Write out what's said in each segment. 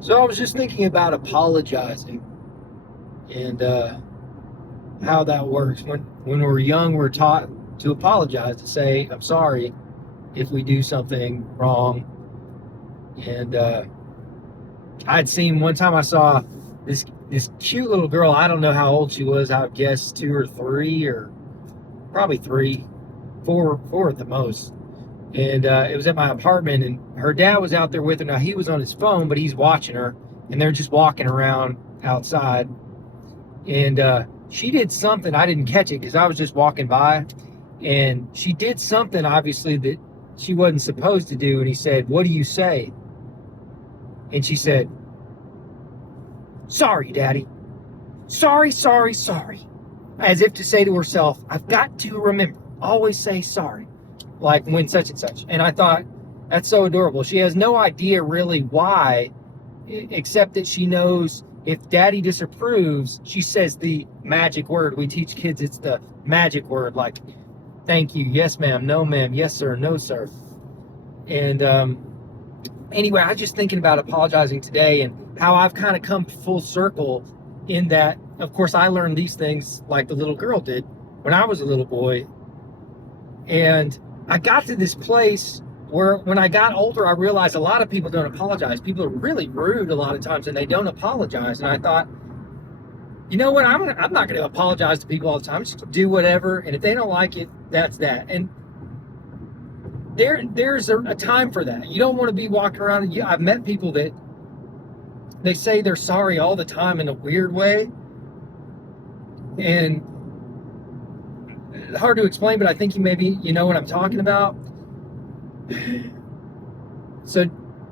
So I was just thinking about apologizing and how that works. When we're young, we're taught to apologize, to say, I'm sorry if we do something wrong. And I'd seen one time I saw this cute little girl. I don't know how old she was. I would guess 2 or 3, or probably 3, 4 at the most. And it was at my apartment, and her dad was out there with her. Now, he was on his phone, but he's watching her, and they're just walking around outside. And she did something. I didn't catch it because I was just walking by, and she did something, obviously, that she wasn't supposed to do. And he said, "What do you say?" And she said, "Sorry, Daddy. Sorry, sorry, sorry." As if to say to herself, I've got to remember, always say sorry, like when such and such. And I thought, that's so adorable. She has no idea really why, except that she knows if Daddy disapproves, she says the magic word. We teach kids it's the magic word, like thank you, yes ma'am, no ma'am, yes sir, no sir. And anyway, I was just thinking about apologizing today and how I've kind of come full circle in that. Of course, I learned these things like the little girl did when I was a little boy. And I got to this place where when I got older, I realized a lot of people don't apologize. People are really rude a lot of times, and they don't apologize. And I thought, you know what? I'm not going to apologize to people all the time. Just do whatever. And if they don't like it, that's that. And there's a time for that. You don't want to be walking around. And I've met people that they say they're sorry all the time in a weird way. And hard to explain, but I think you know what I'm talking about. So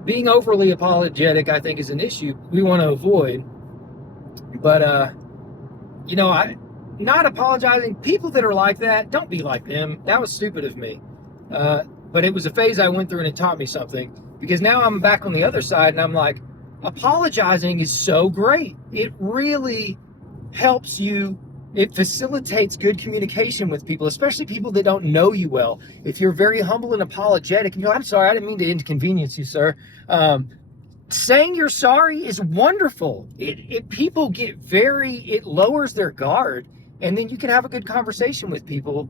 being overly apologetic, I think, is an issue we want to avoid. But not apologizing, people that are like that, don't be like them. That was stupid of me. But it was a phase I went through, and it taught me something, because now I'm back on the other side, and I'm like, apologizing is so great. It really helps you. It facilitates good communication with people, especially people that don't know you well. If you're very humble and apologetic, and you're like, I'm sorry, I didn't mean to inconvenience you, sir. Saying you're sorry is wonderful. People get it lowers their guard, and then you can have a good conversation with people.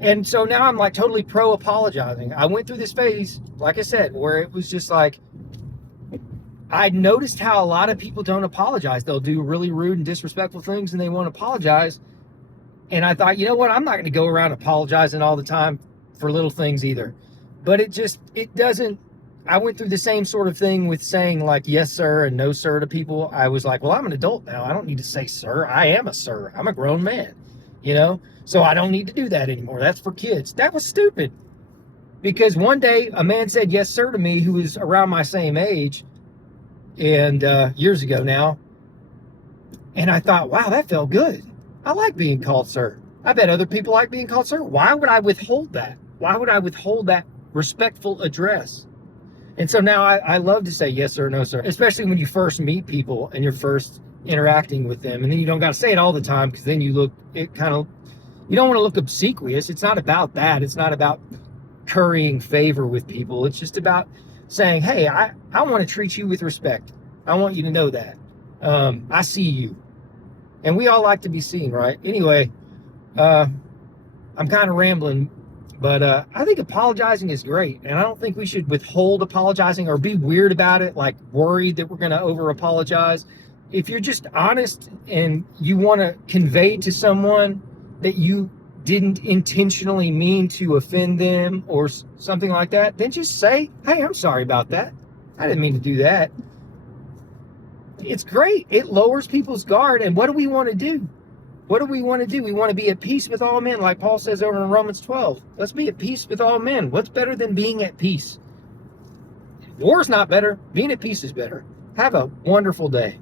And so now I'm like totally pro apologizing. I went through this phase, like I said, where it was just like, I noticed how a lot of people don't apologize. They'll do really rude and disrespectful things, and they won't apologize. And I thought, you know what? I'm not going to go around apologizing all the time for little things either. But it doesn't. I went through the same sort of thing with saying like yes sir and no sir to people. I was like, well, I'm an adult now. I don't need to say sir. I am a sir. I'm a grown man, so I don't need to do that anymore. That's for kids. That was stupid, because one day a man said yes sir to me who was around my same age, and years ago now. And I thought, wow, that felt good. I like being called sir. I bet other people like being called sir. Why would I withhold that? Why would I withhold that respectful address? And so now I love to say yes sir, no sir, especially when you first meet people and you're first interacting with them. And then you don't got to say it all the time, because then you don't want to look obsequious. It's not about that. It's not about currying favor with people. It's just about saying, hey, I want to treat you with respect. I want you to know that. I see you. And we all like to be seen, right? Anyway, I'm kind of rambling, but I think apologizing is great. And I don't think we should withhold apologizing or be weird about it, like worried that we're going to over-apologize. If you're just honest and you want to convey to someone that you didn't intentionally mean to offend them or something like that, then just say, hey, I'm sorry about that. I didn't mean to do that. It's great. It lowers people's guard. And what do we want to do? What do we want to do? We want to be at peace with all men, like Paul says over in Romans 12. Let's be at peace with all men. What's better than being at peace? War's not better. Being at peace is better. Have a wonderful day.